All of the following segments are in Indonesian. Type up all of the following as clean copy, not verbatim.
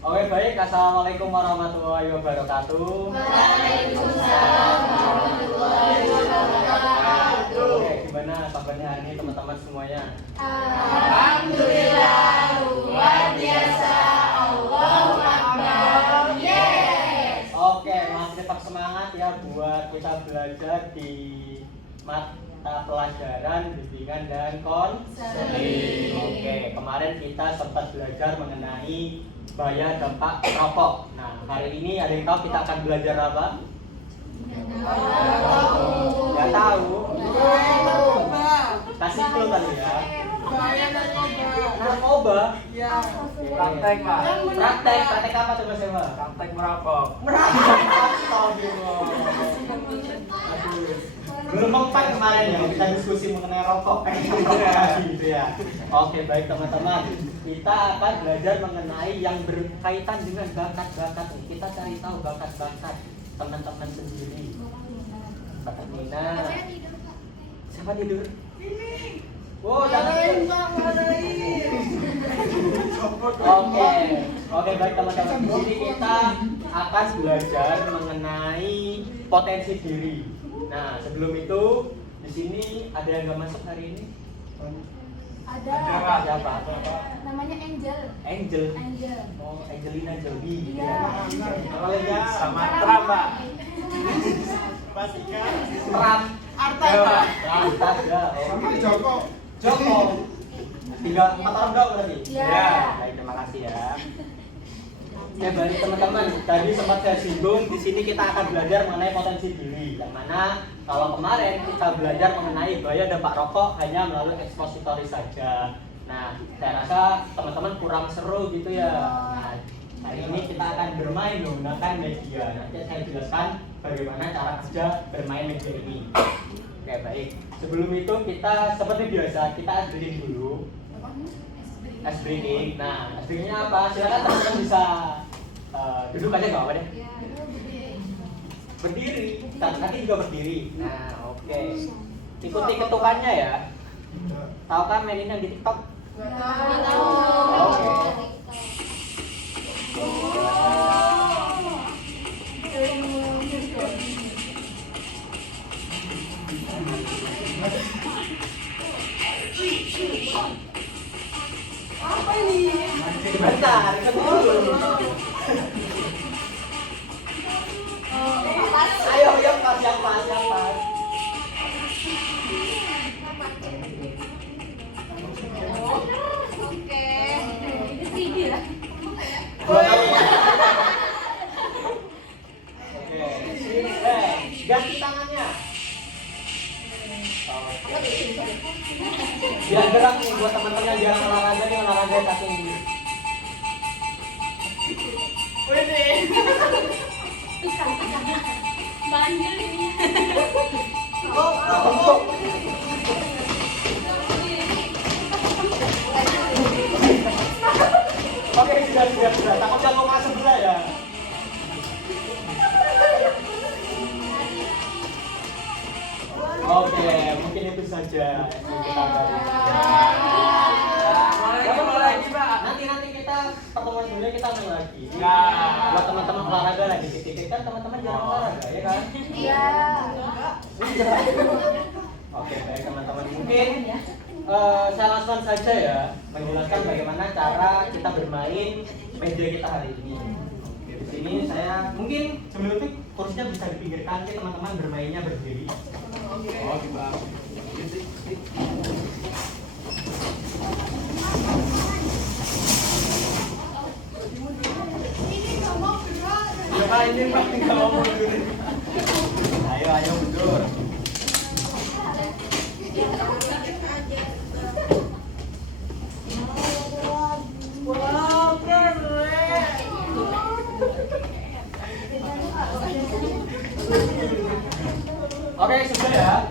Oke baik, assalamualaikum warahmatullahi wabarakatuh. Waalaikumsalam warahmatullahi wabarakatuh. Oke, gimana kabarnya hari ini teman-teman semuanya? Alhamdulillah, luar biasa. Allahu Akbar. Yes. Oke, masih tetap semangat ya buat kita belajar di mata pelajaran bimbingan dan konseling. Oke, kemarin kita sempat belajar mengenai bahaya dampak rokok. Nah, hari ini ada yang tahu kita akan belajar apa? Nggak tahu. Kasih clue kali ya. Bahaya Narkoba. ya. Praktek, Pak. Praktek apa tuh Mas Eva? Praktek merokok. Astagfirullah. Belum mempan kemarin ya kita diskusi mengenai rokok gitu ya. Oke baik teman-teman, kita akan belajar mengenai yang berkaitan dengan bakat-bakat. Kita cari tahu bakat-bakat teman-teman sendiri. Bakat Nina. Siapa tidur? Oh, jangan tidur. Oke baik teman-teman. Di sini kita akan belajar mengenai potensi diri. Nah, sebelum itu di sini ada yang nggak masuk hari ini? Ada. Siapa? Namanya Angel. Angel. Angel. Oh, Angelina Jolie. Iya. Kalau ya Sama Trump, Pak. Trump. Arta. Arta. Sama Joko. Joko. Tinggal 4 orang doang berarti? Iya. Baik, terima kasih ya. Ya baik teman-teman, tadi sempat saya singgung di sini kita akan belajar mengenai potensi diri. Yang mana kalau kemarin kita belajar mengenai bahaya dampak rokok hanya melalui ekspositori saja. Nah, saya rasa teman-teman kurang seru gitu ya. Nah, hari ini kita akan bermain menggunakan media. Nanti saya jelaskan bagaimana cara kerja bermain media ini. Oke baik. Sebelum itu kita seperti biasa kita ice breaking dulu. Ice breaking. Nah, ice breakingnya apa? Silakan teman-teman bisa duduk aja nggak apa deh. Berdiri. Nanti juga berdiri. Nah, oke. Ikuti ketukannya ya. Tahu kan main ini yang di TikTok? Oke. Apa ini? Sebentar, dulu. Ayo, pas yang pas. Oke. Ini ya. Oke. Ganti tangannya. Biar gerak nih buat teman-teman yang jarang olahraga nih, olahraga kaki ini. Banjir ini. Oke, sudah. Takut yang mau masuk dulu ya. Oke, mungkin itu saja yang kita dari. Mulai lagi, Pak. Nanti kita pertemuan dulu kita main lagi. Ya. Buat teman-teman olahraga lagi dikit-dikit kan teman-teman jarang olahraga ya kan? Iya. Oke, baik teman-teman. Mungkin saya langsung saja ya menjelaskan bagaimana cara kita bermain media kita hari ini. Oke, di sini saya mungkin sebelum itu kursinya bisa dipinggirkan sih teman-teman bermainnya berdiri. Oh, gitu. Ya Pak, ini Pak tinggal mau mundur. Ayo mundur. Wow, keren. Oke, sudah ya.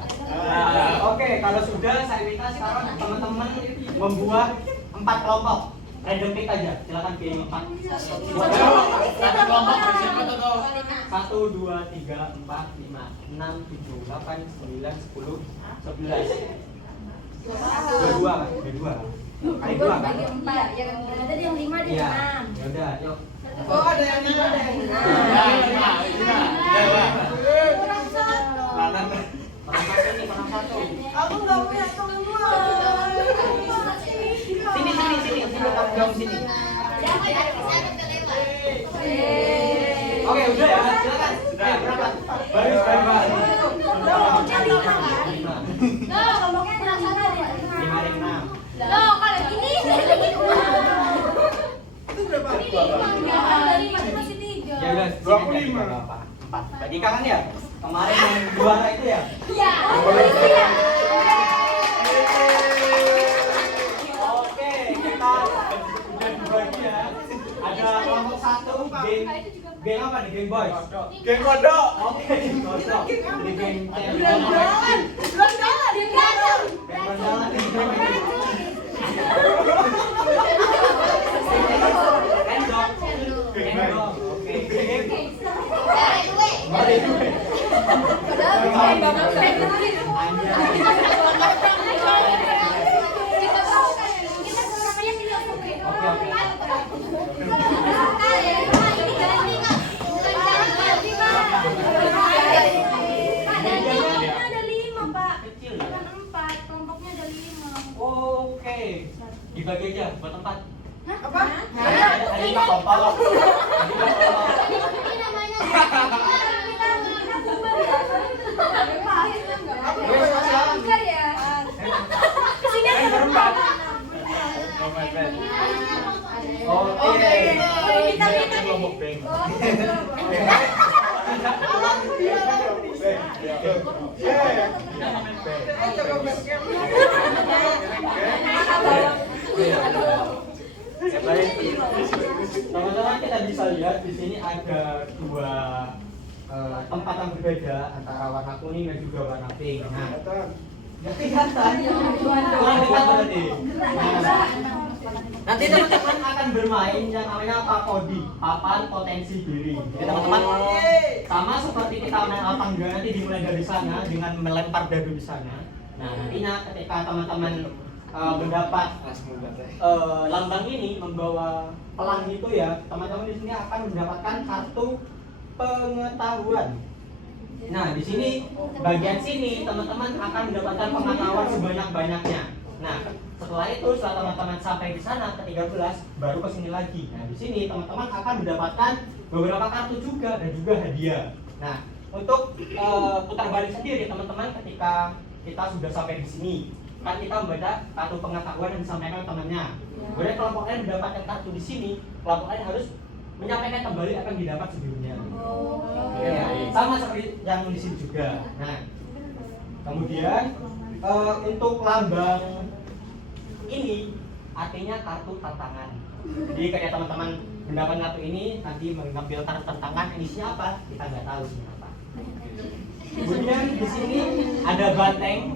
Oke, kalau sudah saya minta sekarang teman-teman membuat 4 kelompok. Random pick aja, silakan pilih 4. Satu kelompok siapa tuh? 1, 2, 3, 4, 5, 6, 7, 8, 9, 10, 11. 22 kan? 22. Kali 2 kan? Bagi 4. Yang ada yang 5 di Iya. 6. Ya udah, yuk. Oh, ada yang ini, ada yang ini. Ya, lima. Ya, Pak. Kurang satu. Kanan. Orang satu nih, orang satu. Aku nggak punya teman. Sini, kamu jauh sini. Oke, udah ya, silakan. Sudah. Berapa? Baris, Pak. Kelompoknya 5 kan? Lima. Loh, kelompoknya kurang satu ada 5 ring 6. Loh, kalau ini dari Itu berapa? dari masih 3. Ya udah, 25. apa? 4. Berarti kangen ya? Kemarin yang juara itu ya? Iya. Oke, kita udah dibagi ya. Ada kelompok 1, geng apa nih? Geng boys. Geng kodok. Oke, geng kodok. Ini geng Berandalan. Berandalan. Geng berandalan, geng Endok. Endok. Oke. Balik gue. Oke. Dibagi aja buat tempat. Apa? Ada 5 kelompok. Oke. Kelompok geng. Teman-teman, kita bisa lihat di sini ada dua tempat yang berbeda antara warna kuning dan juga warna pink. Nah, nggak kelihatan. Kurang dekat berarti. Nah, nanti teman-teman akan bermain yang namanya papodi, papan potensi diri. Jadi teman-teman, sama seperti kita main alpangga, nanti dimulai dari sana dengan melempar dadu di sana. Nah, nantinya ketika teman-teman mendapat lambang ini membawa pelangi itu ya, teman-teman di sini akan mendapatkan kartu pengetahuan. Nah, di sini bagian sini teman-teman akan mendapatkan pengetahuan sebanyak-banyaknya. Nah, setelah itu setelah teman-teman sampai di sana ke 13 baru ke sini lagi. Nah, di sini teman-teman akan mendapatkan beberapa kartu juga dan juga hadiah. Nah, untuk putar balik sendiri teman-teman, ketika kita sudah sampai di sini kan kita membaca kartu pengetahuan yang disampaikan temannya. Kemudian kelompok lain mendapatkan kartu di sini, kelompok lain harus menyampaikan kembali apa yang didapat sebelumnya. Ya, sama seperti yang di sini juga. Nah, kemudian untuk lambang ini artinya kartu tantangan. Jadi kayak teman-teman mendapat kartu ini nanti mengambil kartu tantangan, isinya apa? Kita nggak tahu isinya apa. Kemudian di sini ada banteng.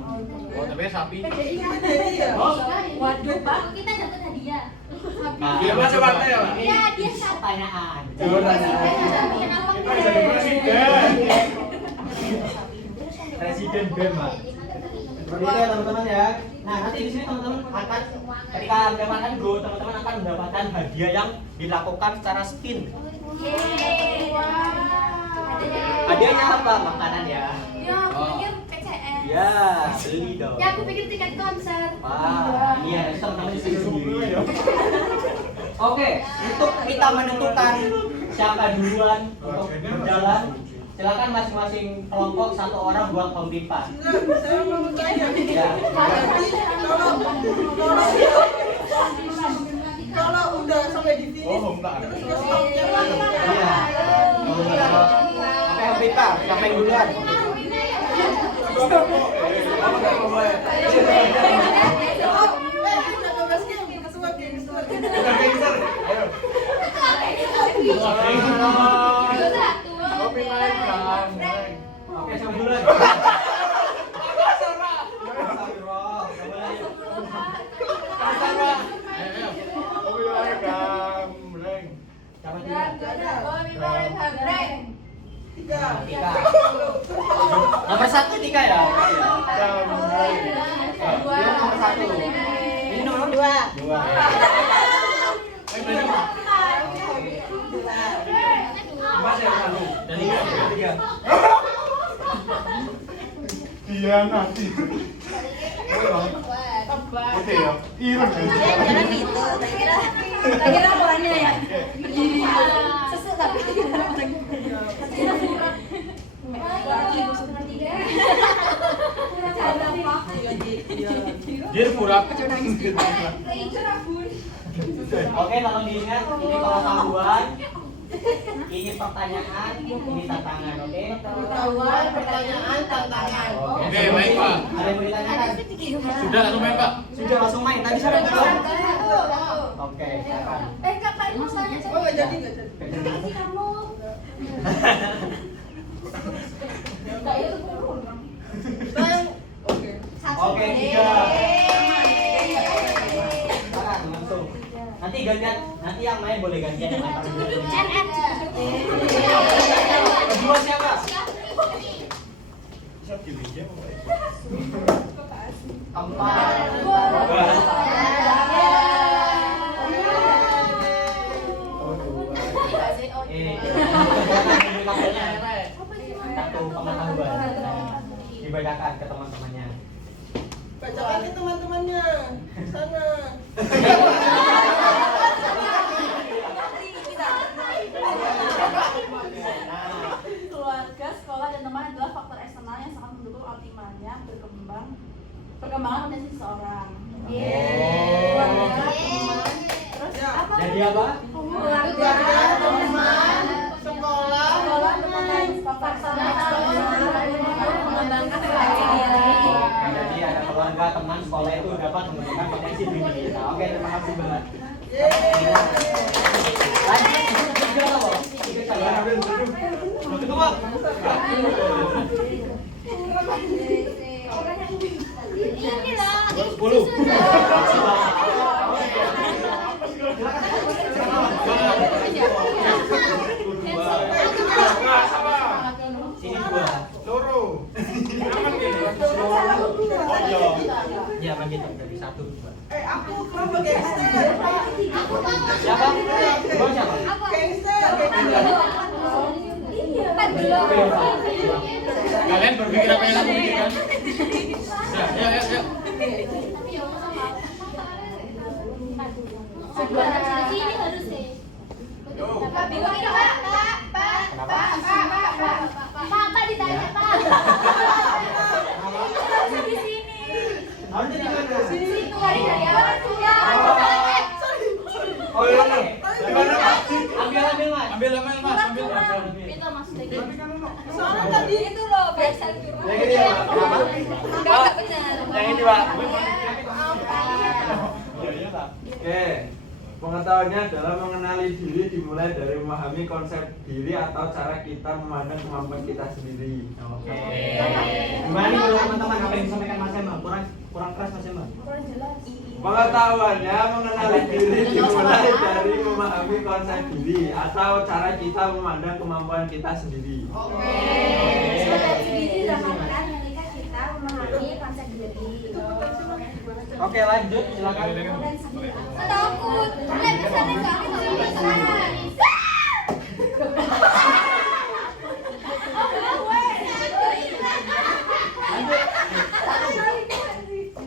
Oh, tapi sapi. Oh, Waduh, Pak, kita dapat hadiah. nah, Dia masuk partai ya, Pak? Ya, dia satu. pertanyaan. Kita jadi presiden. Presiden BEM, Pak. Seperti itu ya teman-teman ya. Nah, nanti di sini teman-teman akan ketika mendapatkan go, teman-teman akan mendapatkan hadiah yang dilakukan secara spin. Yeay. Hadiahnya apa? Makanan ya. Ya, aku pikir PCS. Ya, beli dong. Ya, aku pikir tiket konser. Wah, ini ya, teman-teman di sini sendiri. Oke, untuk kita menentukan siapa duluan untuk berjalan, silakan masing-masing kelompok satu orang buat pempimpin. Saya mau bertanya. Ya. Kalau udah sampai di finish, Oh, enggak. terus ke stopnya mana? Iya. Oke, pempimpin, siapa yang duluan? Kita 12 game, kesemua game, kesemua game. Bukan gangster. Ayo. Kopi lain kan. Oke, siapa duluan? Ayo. Kopi lain kan. Mulai. Siapa duluan? Tiga. Tika. Nomor 1 Tika ya? Dia nomor 1. Ini nomor 2. 2. Ayo, Mas ya, kamu. Dari tiga. Dia nanti. Oke ya. Irun ya. Jalan itu, tak kira orangnya ya berdiri sesek tapi Dia pura. Oke, tolong diingat ini pengetahuan. Ini pertanyaan, ini tantangan, oke? Pengetahuan, pertanyaan, tantangan. Oke, baik, Pak. Ada yang mau ditanyakan? Sudah langsung main, Pak. Sudah langsung main. Tadi saya udah bilang. Oke, silakan. Kak, Pak, mau tanya. Oh, nggak jadi. Kasih kamu. Oke. Oke, tiga. Silakan langsung. Nanti gantian, nanti yang main boleh gantian yang main. Kedua siapa? Empat. Kartu pengetahuan. Dibedakan ke teman-temannya. Bacakan ke teman-temannya. Sana. keluarga, sekolah, dan teman adalah faktor eksternal yang sangat mendukung optimalnya perkembangan potensi seseorang. Keluarga, teman, terus Ya. apa? Jadi apa? Keluarga, teman, sekolah, Sekolah, teman, faktor eksternal mengembangkan potensi diri. Jadi ada keluarga, teman, sekolah itu dapat mengembangkan potensi diri kita. Oke, terima kasih banget. Yeay. Lanjut, tiga loh. Tiga saja. Kedua. Ini lah. 10. Sini dua. Loro. Aman gitu. Oh iya. Iya, Bang gitu. Dari 1 2. Aku kenapa gangster? Siapa? Bang siapa? Gangster, gangster. Kalian berpikir apa yang aku pikirkan? Ya, ya, ya. Ini harus deh. Pak, bilang ini Pak. Pak, ditanya Pak. Harusnya di sini. Harusnya di mana? Sini dari awal sudah. Oh iya. Gimana, Pak? Ambil Mas. Ambil lama, Mas. Ambil. Itu maksudnya gitu. Soalnya tadi Itu loh, biasa Yang ini ya, Pak. Kenapa? Enggak benar. Yang ini, Pak. Oke, pengetahuannya adalah mengenali diri dimulai dari memahami konsep diri atau cara kita memandang kemampuan kita sendiri. Oke. Gimana nih menurut teman-teman apa yang disampaikan Mas Emma? Kurang keras Mas Emma? Pengetahuannya mengenali diri dimulai dari memahami konsep diri atau cara kita memandang kemampuan kita sendiri. Sendiri dapatkan ketika kita memahami konsep diri. Oke, lanjut silakan. Takut. Lihat bisa enggak ini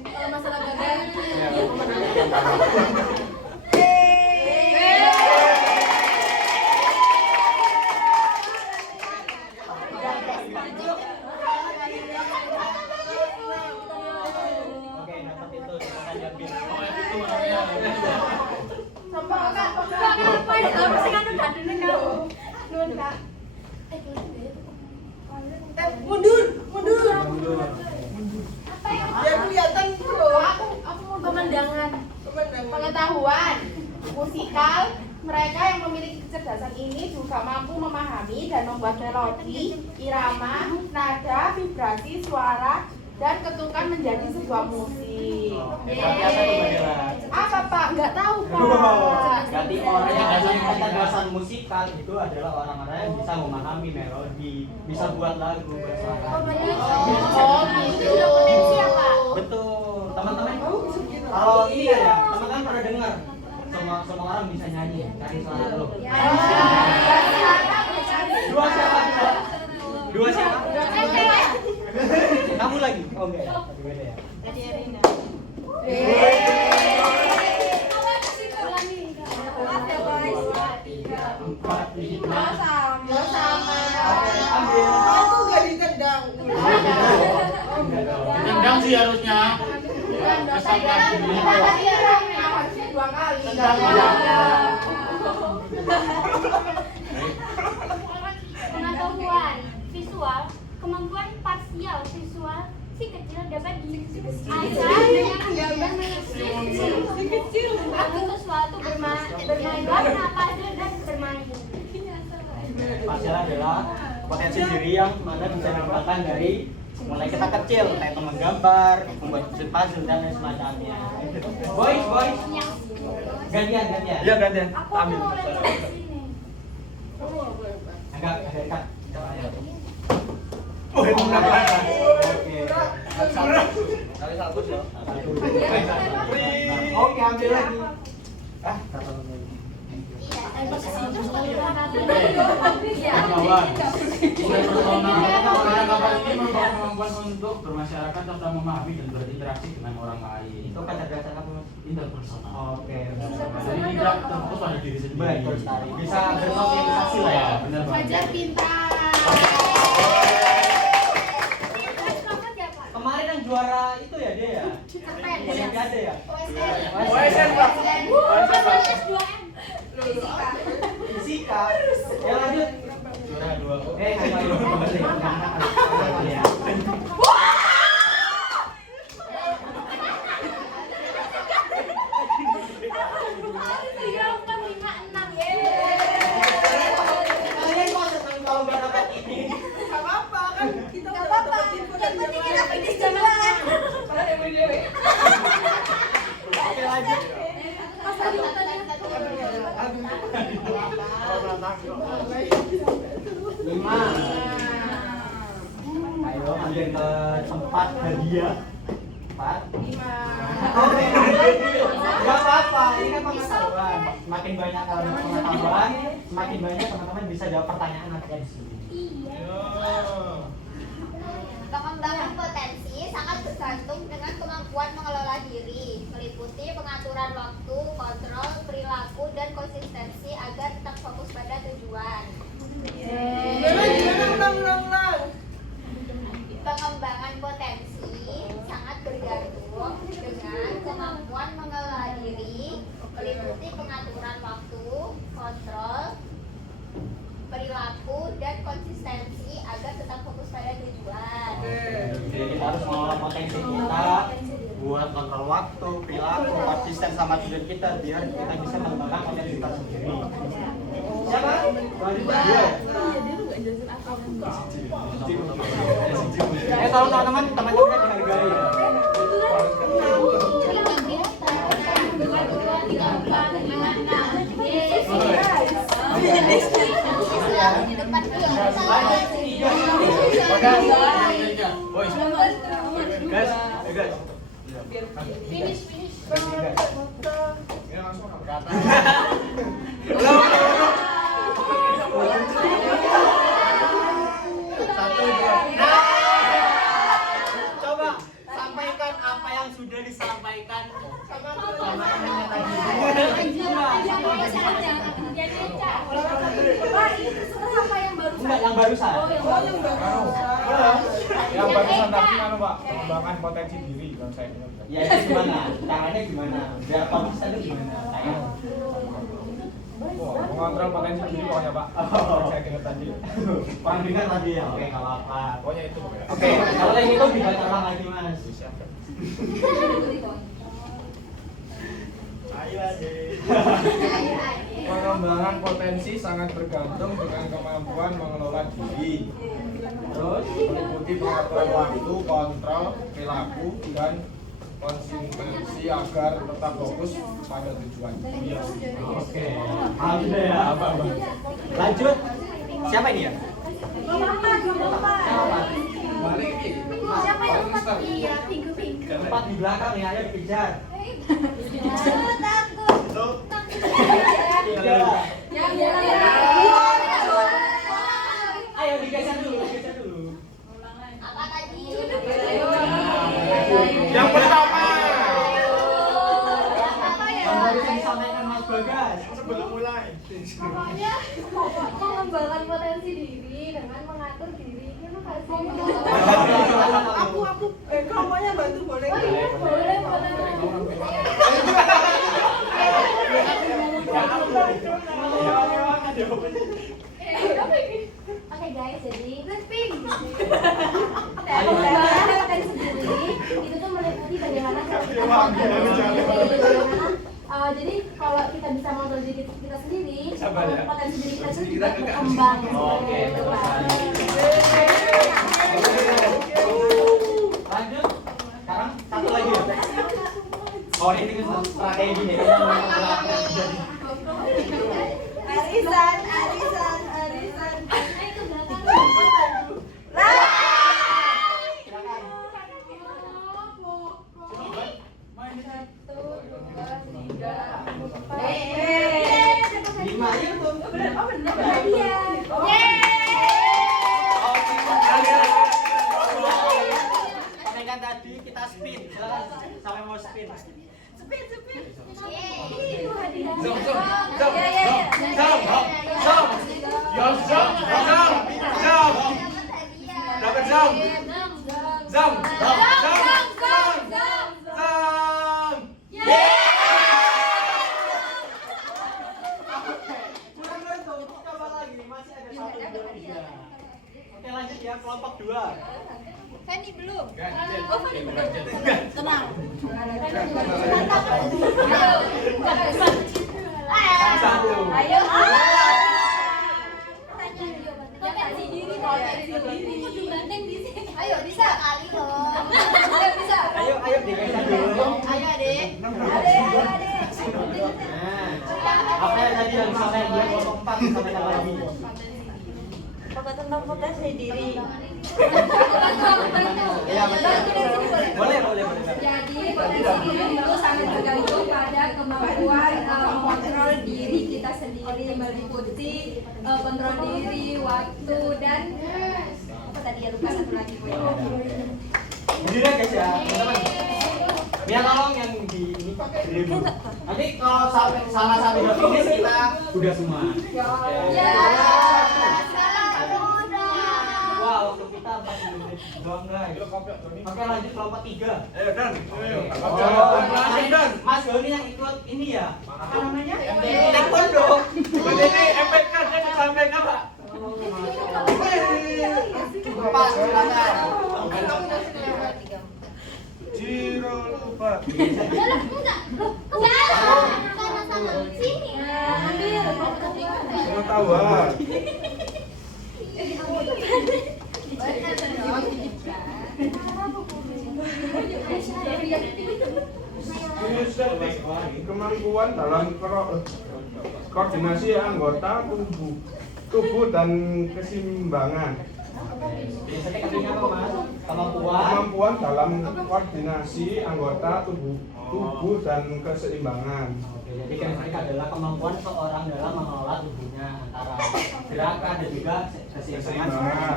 kalau masalah gagal Oke, dapat itu silakan diambil. mundur. Mundur. Biar kelihatan loh. pemandangan Pemandangan. Pengetahuan musikal, mereka yang memiliki kecerdasan ini juga mampu memahami dan membuat melodi, irama, nada, vibrasi, suara, dan ketukan menjadi sebuah musik. Apa Pak? Nggak tahu Pak. Jadi orang yang punya kecerdasan musikal itu adalah orang-orang yang bisa memahami melodi, bisa buat lagu, bersuara. Oh gitu. Betul. Teman-teman kalau ini ya, teman-teman pernah dengar semua orang bisa nyanyi. Cari suara dulu. Ya. Dua siapa? Dua siapa? Kamu lagi? Oh enggak ya? Tadi beda ya? Tadi Erina. Maaf ya guys. 4, 5. Sama. Oke, ambil. Aku gak ditendang. Tendang sih harusnya. Harusnya 2 kali. Pengetahuan visual, kemampuan parsial visual si kecil dapat diasah dengan menggambar si kecil waktu sesuatu bermain warna puzzle dan bermain. Parsial adalah potensi diri yang mana bisa dikembangkan dari mulai kita kecil, kayak menggambar, membuat puzzle dan lain semacamnya. Boys, gantian. Iya gantian. Aku Ambil. mau lihat di sini. Agak dekat. Oh, menggambarkan. Oke. Kali satu ya. Oke, ambil lagi. Ah, Kawan. Kawan ini membawa kemampuan untuk bermasyarakat serta memahami dan berinteraksi dengan orang lain. itu kecerdasan kamu. Interpersonal. Oke. Jadi tidak terfokus pada diri sendiri. Betul sekali. Bisa bersosialisasi lah ya. Benar Fajar banget. pintar. Kemarin yang juara itu ya dia ya. Cerpen. Olimpiade ya. OSN, Pak. Fisika. Ya lanjut. Juara 2. Ya. Kalian kok senang kalau nggak dapat ini? Gak apa-apa kan kita Gak udah apa-apa, dapat info yang dari penting yang kita lain. finish duluan. Oke lanjut. Lima. Ayo ambil ke tempat hadiah. 4. 5. Oke. Gak apa-apa, ini kan pengetahuan. Semakin banyak pengetahuan, semakin banyak teman-teman bisa jawab pertanyaan nanti di sini. Pengembangan potensi sangat bergantung dengan kemampuan mengelola diri, meliputi pengaturan waktu, kontrol, perilaku, dan konsistensi agar tetap fokus pada tujuan. Gimana, ulang. Pengembangan potensi sangat bergantung dengan kemampuan mengelola diri, meliputi pengaturan waktu, kontrol, perilaku, dan konsistensi agar tetap fokus pada tujuan. Jadi kita harus mengelola potensi kita buat kontrol waktu, perilaku, konsisten sama tujuan kita biar kita bisa mengembangkan potensi kita sendiri. Siapa? Selanjutnya dia. Tolong teman-teman dihargai ya. Di depan Guys. finish. Coba sampaikan apa yang sudah disampaikan sama temannya tadi. Enggak, yang barusan. Yang barusan tadi mana Pak? Pengembangan potensi diri konsepnya. Ya itu gimana? Caranya gimana? Biar konsisten itu gimana? Kayak Mengontrol potensi diri pokoknya Pak. Saya ingat tadi. orang dengar tadi ya. Oke, kalau apa? Pokoknya itu pokoknya. Oke, kalau yang itu dibaca ulang lagi Mas. Ayo Ade. Pengembangan potensi sangat bergantung dengan kemampuan mengelola diri. Terus Meliputi pengaturan waktu, kontrol, perilaku, dan konsistensi agar tetap fokus pada tujuan. oke. Alhamdulillah ya. Lanjut. Siapa ini ya? Balik ini. Siapa yang empat? Iya, Pink. Tempat di belakang ya, ayo dikejar. Takut. Bagas. Sebelum mulai. Pokoknya mengembangkan potensi diri dengan mengatur diri itu harus Aku kelompoknya bantu boleh Oh nggak? iya, boleh, boleh. Oke guys, jadi Blackpink. Pengembangan potensi diri itu tuh meliputi bagaimana cara kita jadi kalau kita bisa mengontrol diri kita sendiri, potensi diri kita sendiri juga berkembang. Oke, lanjut. Sekarang satu lagi ya. Oh ini strategi nih. Arisan. Itu belakang. Lima aja tuh. Sampaikan tadi kita spin. Silakan sampai mau spin. Dapat jam. Jam. Kurang bantu, coba lagi. Masih ada 1, 2, 3. Oke lanjut ya, kelompok 2. Fanny belum. Tenang. Satu. Ayo. Ayo bisa kali loh. Ayo bisa. Ayo digeser dulu. Ayo adek. Nah, apa yang tadi yang disampaikan dia kelompok 4 disampaikan lagi. Apa tentang potensi diri? Iya betul. Boleh. Jadi potensi diri itu sangat bergantung pada kemampuan mengontrol diri kita sendiri, meliputi kontrol diri, waktu dan apa tadi ya, lupa satu lagi poinnya. Berdiri guys ya, teman-teman. Biar tolong yang di ini dirimu. Nanti kalau sampai salah satu udah finish kita udah semua. Ya. Wah, untuk kita 4 menit doang guys. Oke lanjut kelompok 3. Ayo Dan. Mas Doni yang ikut ini ya. Apa namanya? Taekwondo. Ini MPK dia disampaikan Pak. Pak, silakan. Ciro lupa. Enggak. Loh, sana sini. Pengetahuan. Kemampuan dalam koordinasi anggota tubuh dan keseimbangan. Biasanya katanya apa Mas? Kemampuan. Kemampuan dalam koordinasi anggota tubuh dan keseimbangan. Oke, jadi kira-kira adalah kemampuan seorang dalam mengelola tubuhnya antara gerakan dan juga keseimbangan.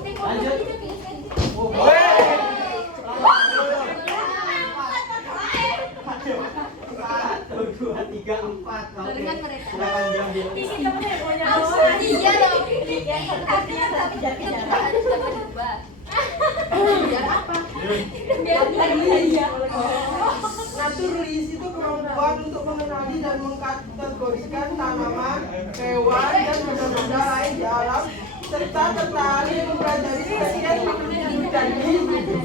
Lanjut. Satu, dua, tiga, empat. Barengan mereka. Silakan diambil. Iya dong. Artinya tapi jadi harus dapat ubah. Naturalis itu kemampuan untuk mengenali dan mengkategorikan tanaman, hewan, dan benda-benda lain di alam serta tertarik mempelajari spesies hidup dan hidup.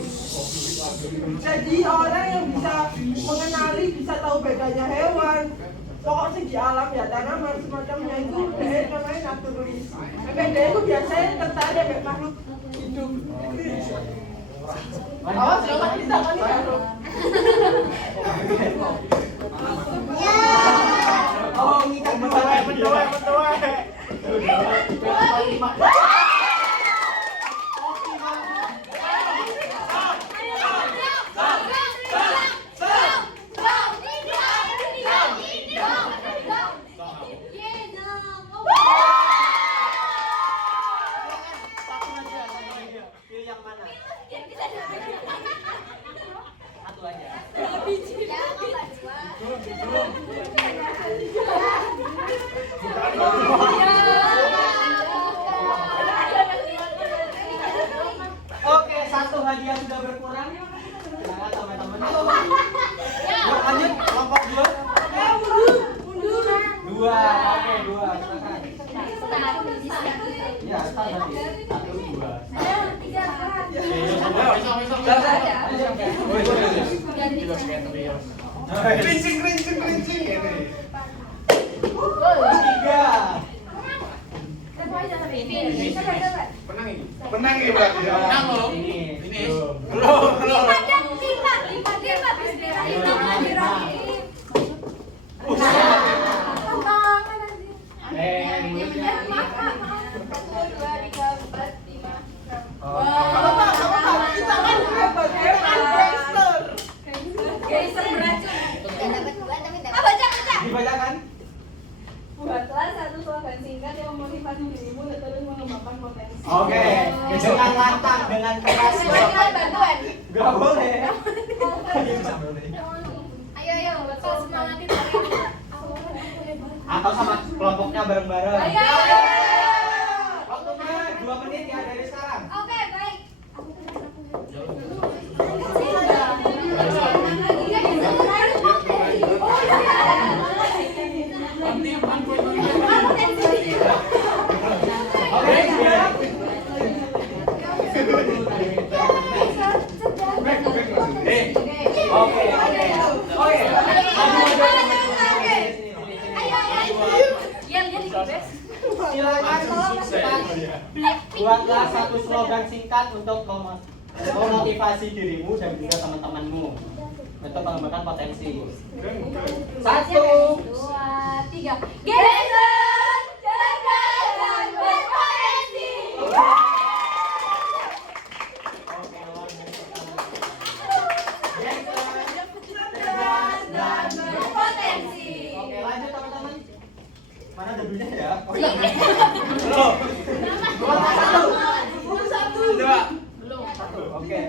Jadi orang yang bisa mengenali, bisa tahu bedanya hewan, pokoknya di alam ya tanaman semacamnya itu dia namanya naturalis. Beda itu biasanya tertarik dengan makhluk hidup. Oh, selamat bisa kan ya? Oh, ini kan betul. Pilih yang mana? Satu aja. Ini. Belum. Lima bismillah. Kita kan hebat, gangster. Geyser beracun. Dibacakan. Buatlah satu slogan singkat yang memotivasi dirimu untuk terus mengembangkan potensi. Oke, dengan lantang, dengan keras. bantuan. Gak boleh. Ayo, betul semangat itu. Atau sama kelompoknya bareng-bareng. Ayo. Waktunya 2 menit ya dari sekarang. Oke, baik. Oke, siap. Oke. Silakan buatlah satu slogan singkat untuk memotivasi dirimu dan juga teman-temanmu untuk mengembangkan potensi. 1, 2, 3. Geyser, cerdas dan berpotensi. dan berpotensi. Oke, lanjut teman-teman. Mana debunya ya? Oh iya. Belum. Oke.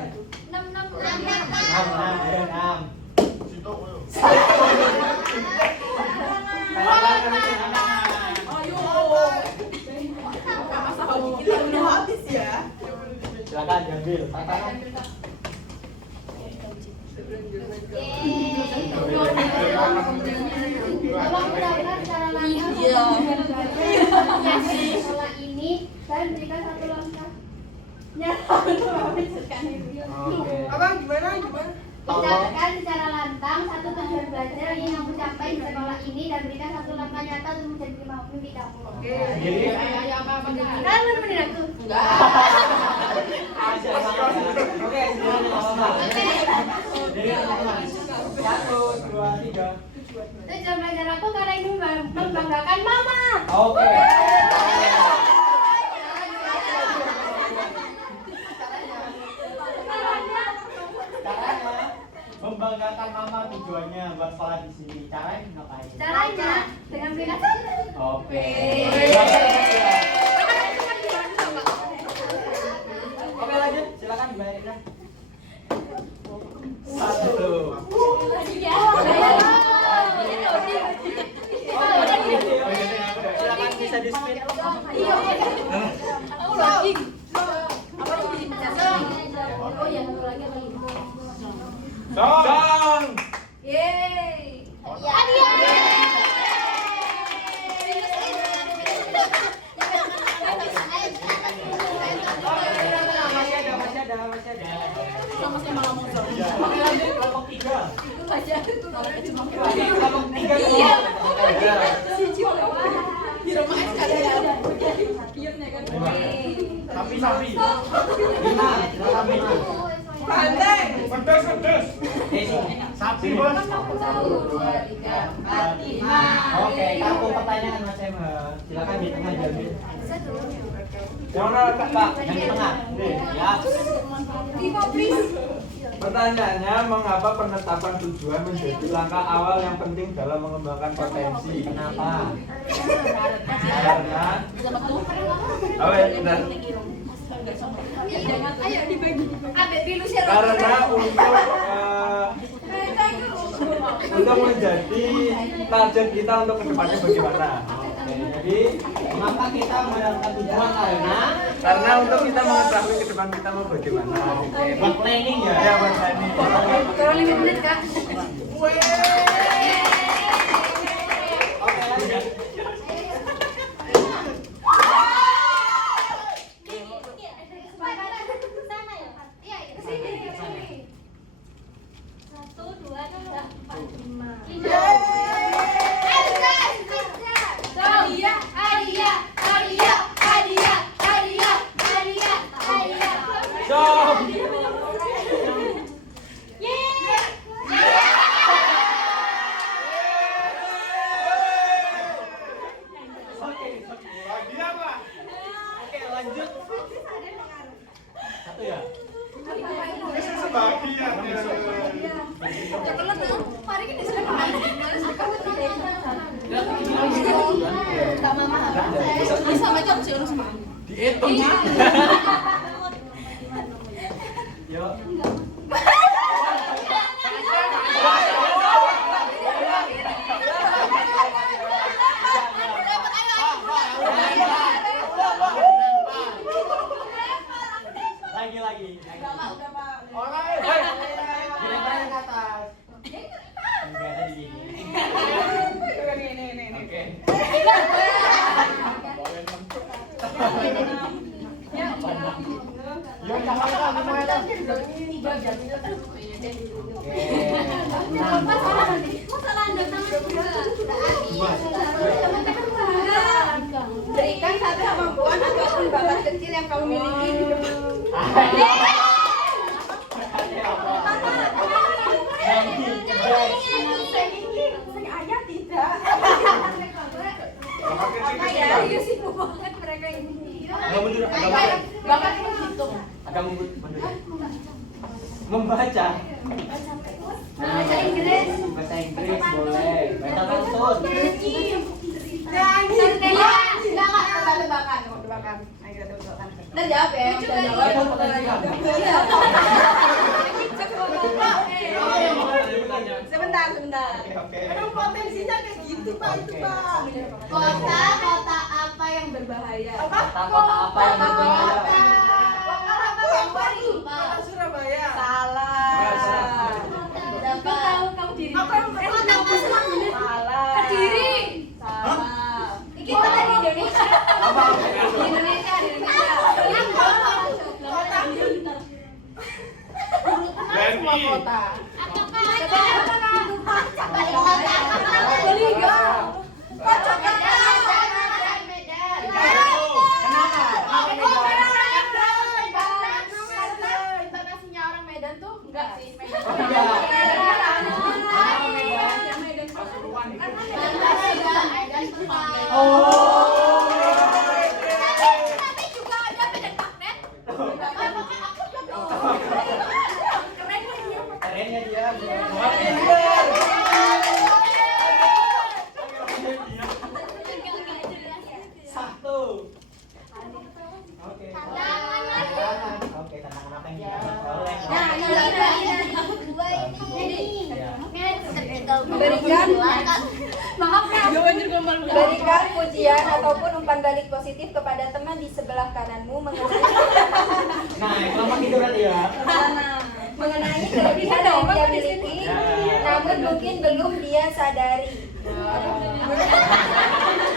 6. Kita udah habis ya. Silakan diambil. Tantangan. Tolong mendapatkan cara langsung sekolah ini dan berikan satu langkah. Abang gimana? Ucapkan secara lantang satu tujuan belajar yang ingin kamu capai di sekolah ini dan berikan satu langkah nyata untuk menjadi mimpi kamu. Jadi, Kalian mau nemenin aku? oke, silakan. Jadi, teman-teman. 1, 2, 3. Tujuan belajar aku karena ini membanggakan mama. Oke. Caranya membanggakan mama tujuannya buat sekolah di sini. Caranya ngapain? Caranya dengan berikan satu. Oke. Oke, lanjut. Silakan dibayarin. 1. Silakan bisa di-spin. Aku lagi. Apa yang bikin pecah? Oh ya, satu lagi apa gitu? Dong. Yeay. Hadiah. Masih ada. Sama-sama ngomong sama. Oke, lanjut kelompok 3. Aja. Kelompok 3 Iya. Di rumah SK ada. Pion ya kan. Sapi. 5. Silakan 5. Pandai. Pedes. Sapi, Bos. 1, 2, 3, 4, 5. Oke, kartu pertanyaan Mas Emma. Silakan di tengah diambil. Yang mana Kak? Yang di tengah. Ya. Pertanyaannya, mengapa penetapan tujuan menjadi langkah awal yang penting dalam mengembangkan potensi? Kenapa? Karena apa ya? Benar. Ayo dibagi. Abek pilu sih. Karena untuk menjadi target kita untuk kedepannya bagaimana? Oke, jadi mengapa kita menentukan tujuan Karena untuk kita mengetahui ke depan kita mau bagaimana. buat planning ya. Ya, buat planning. Kurang 5 menit, Kak. Oke, lanjut. Sana ya, Pak? Iya, kesini. 1, 2, 3, 4, 5. Hadiah. Sama itu harus diurus sama. Dihitung sih. Yuk. Lagi. Udah Pak. Dilemparin ke atas. Enggak ada di sini. Oke. Yuk, jangan lupa Berikan satu kemampuan ataupun bakat kecil yang kamu miliki di depan. Ayah tidak. Iya sih banget mereka ini. Agak mundur, Bakat menghitung. agak mundur. Membaca. Bahasa Inggris. Bahasa Inggris boleh. Baca pantun. Tebakan. Ayo kita tebakan. Nah, jawab ya. Udah jawab. Baca potensi kamu. Sebentar. Emang potensinya kayak gitu Pak itu Pak. Kota apa yang berbahaya? Kota apa yang berbahaya? Kota Surabaya. Salah. Aku tahu kamu diri. Salah. Kediri. Salah. Iki kota di Indonesia. Apa? Di Indonesia. Semua kota. Intonasinya orang Medan tuh enggak sih Medan. Tapi juga ada Medan Magnet. Keren kan dia? Kerennya dia. Satu. Oke. Oke, tantangan apa yang kita boleh? Nah, Berikan pujian ataupun umpan balik positif kepada teman di sebelah kananmu mengenai Nah, kelompok itu berarti ya. mengenai kelebihan yang dia miliki, namun mungkin belum dia sadari.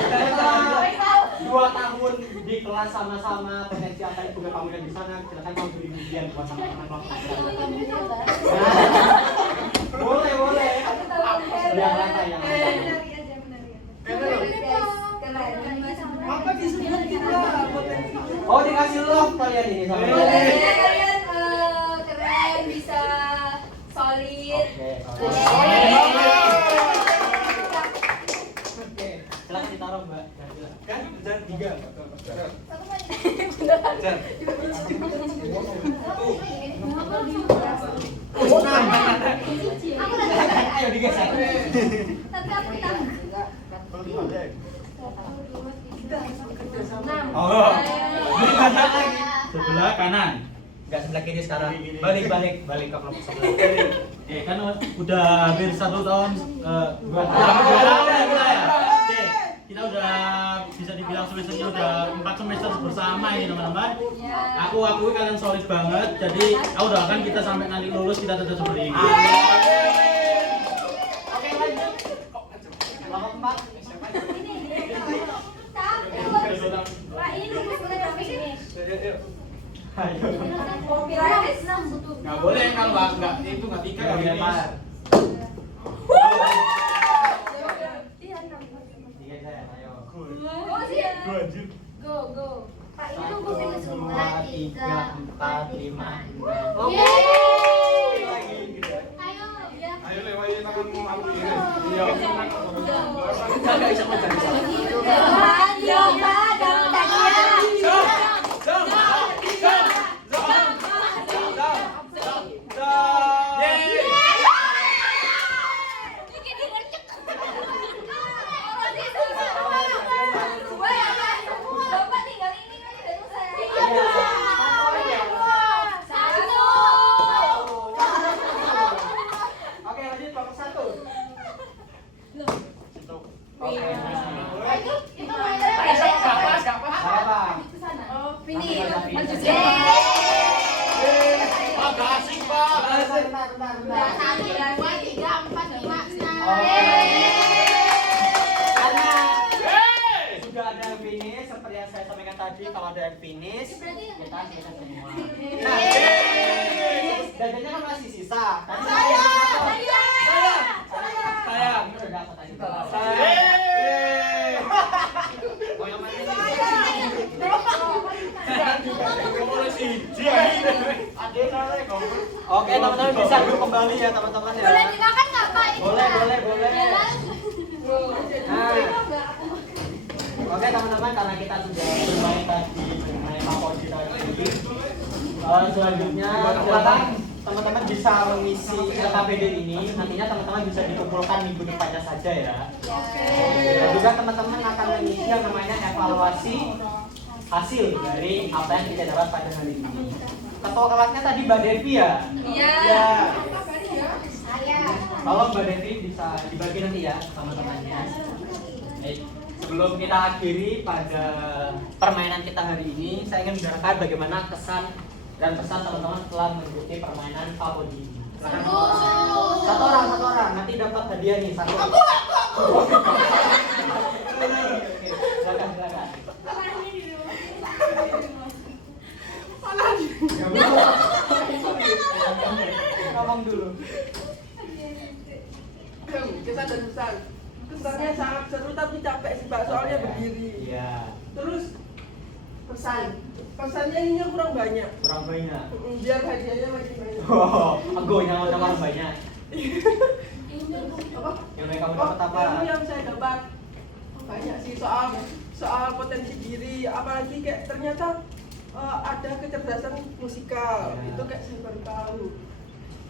Ternyata 2 tahun di kelas sama-sama potensi apa yang juga kamu lihat di sana, silakan kamu beri pujian buat teman-teman kelompok. Boleh. Yang rata yang Apa disebut juga potensinya? Oh, dikasih love kalian ini sama Kalian keren, bisa solid. Oke. Silakan ditaruh, Mbak. Kan jangan 3. Ayo digeser. Tapi aku tahu. Oh. Beri banyak lagi. Sebelah kanan. Enggak sebelah kiri sekarang. Balik ke kelompok sebelah. Kan udah hampir 1 tahun. 2 Udah tahun. kita ya. Oke, kita udah bisa dibilang semesternya udah 4 semester bersama ini teman-teman. Aku akui kalian solid banget. Jadi aku doakan kita sampai nanti lulus kita tetap seperti ini. Oke, lanjut. Kelompok 4. Wah, ini nunggu selesai ini. Ayo. Pirates. Nggak boleh kalau nggak itu nggak 3 nggak bisa. Tiga saya, ayo. Go. Pak, ini nunggu Satu, semua. 2, 3, 4, 5. Oke. Yeay. Lagi gitu ya. Ayo, ya. Ayo lewatin tanganmu aku ini. Iya. Enggak bisa baca. Ayo, Pak, dalam Yeay. Itu mainnya Apa? Vini, maju Agak asik, Pak. Bentar. 1, 2, 3, 4, 5, 6. Karena sudah ada yang finish, seperti yang saya sampaikan tadi, kalau ada yang finish, kita selesai semua. Nah, jajannya kan masih sisa. Tadi saya. Ini udah dapat tadi. Mau yang mana nih? Oke, teman-teman bisa dulu kembali ya, teman-teman ya. Boleh dimakan nggak Pak? Boleh. Ya kan? Nah, oke teman-teman, karena kita sudah bermain tadi bermain Papodi tadi, selanjutnya silakan teman-teman bisa mengisi LKPD ini. Nantinya teman-teman bisa dikumpulkan minggu depannya saja ya. Dan juga teman-teman akan mengisi yang namanya evaluasi hasil dari apa yang kita dapat pada hari ini. Ketua kelasnya tadi Mbak Devi ya? Iya. Ya. Tolong Mbak Devi bisa dibagi nanti ya sama temannya. Sebelum kita akhiri pada permainan kita hari ini, saya ingin mendengarkan bagaimana kesan dan pesan teman-teman setelah mengikuti permainan Papodi ini. Satu orang, nanti dapat hadiah nih satu. Silakan. Ngomong dulu. Kesan dan pesan. Kesannya sangat seru tapi capek sih Pak, soalnya berdiri. Iya. Terus pesannya ini kurang banyak. Biar hadiahnya makin banyak. Oh, aku yang orang banyak. Apa? Yang kamu dapat apa? Yang saya dapat banyak sih soal potensi diri, apalagi kayak ternyata ada kecerdasan musikal. Ya. Itu kayak saya baru tahu.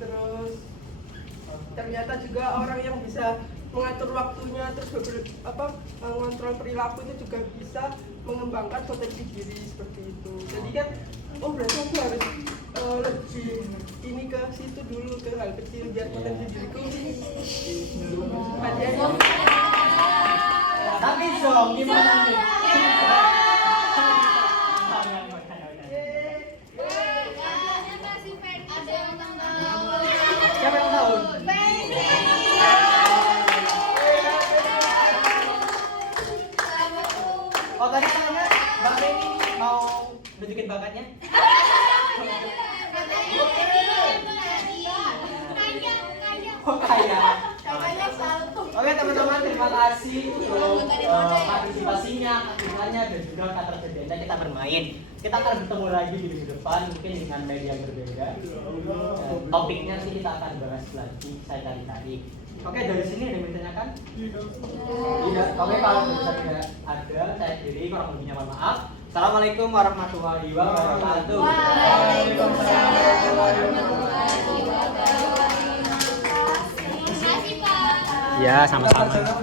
Terus ternyata juga orang yang bisa mengatur waktunya, terus mengontrol perilaku itu juga bisa mengembangkan potensi diri seperti itu. Jadi kan, oh berarti aku harus lebih ini ke situ dulu, ke hal kecil biar potensi diriku. Hadiahnya. Tapi dong, gimana nih? Siapa yang tahu? Oh tadi katanya Mbak Reni mau nunjukin bakatnya? Oh kaya. Oke teman-teman, terima kasih untuk partisipasinya, aktivitasnya dan juga ketersediaannya kita bermain. Kita akan bertemu lagi di minggu depan mungkin dengan media yang berbeda. Topiknya sih kita akan bahas lagi, saya tarik. Oke, dari sini ada yang ditanyakan? Tidak. Oke, kalau bisa tidak ada, saya sendiri kurang lebihnya mohon maaf. Assalamualaikum warahmatullahi wabarakatuh. Waalaikumsalam warahmatullahi wabarakatuh. Terima kasih Pak. Ya, sama-sama.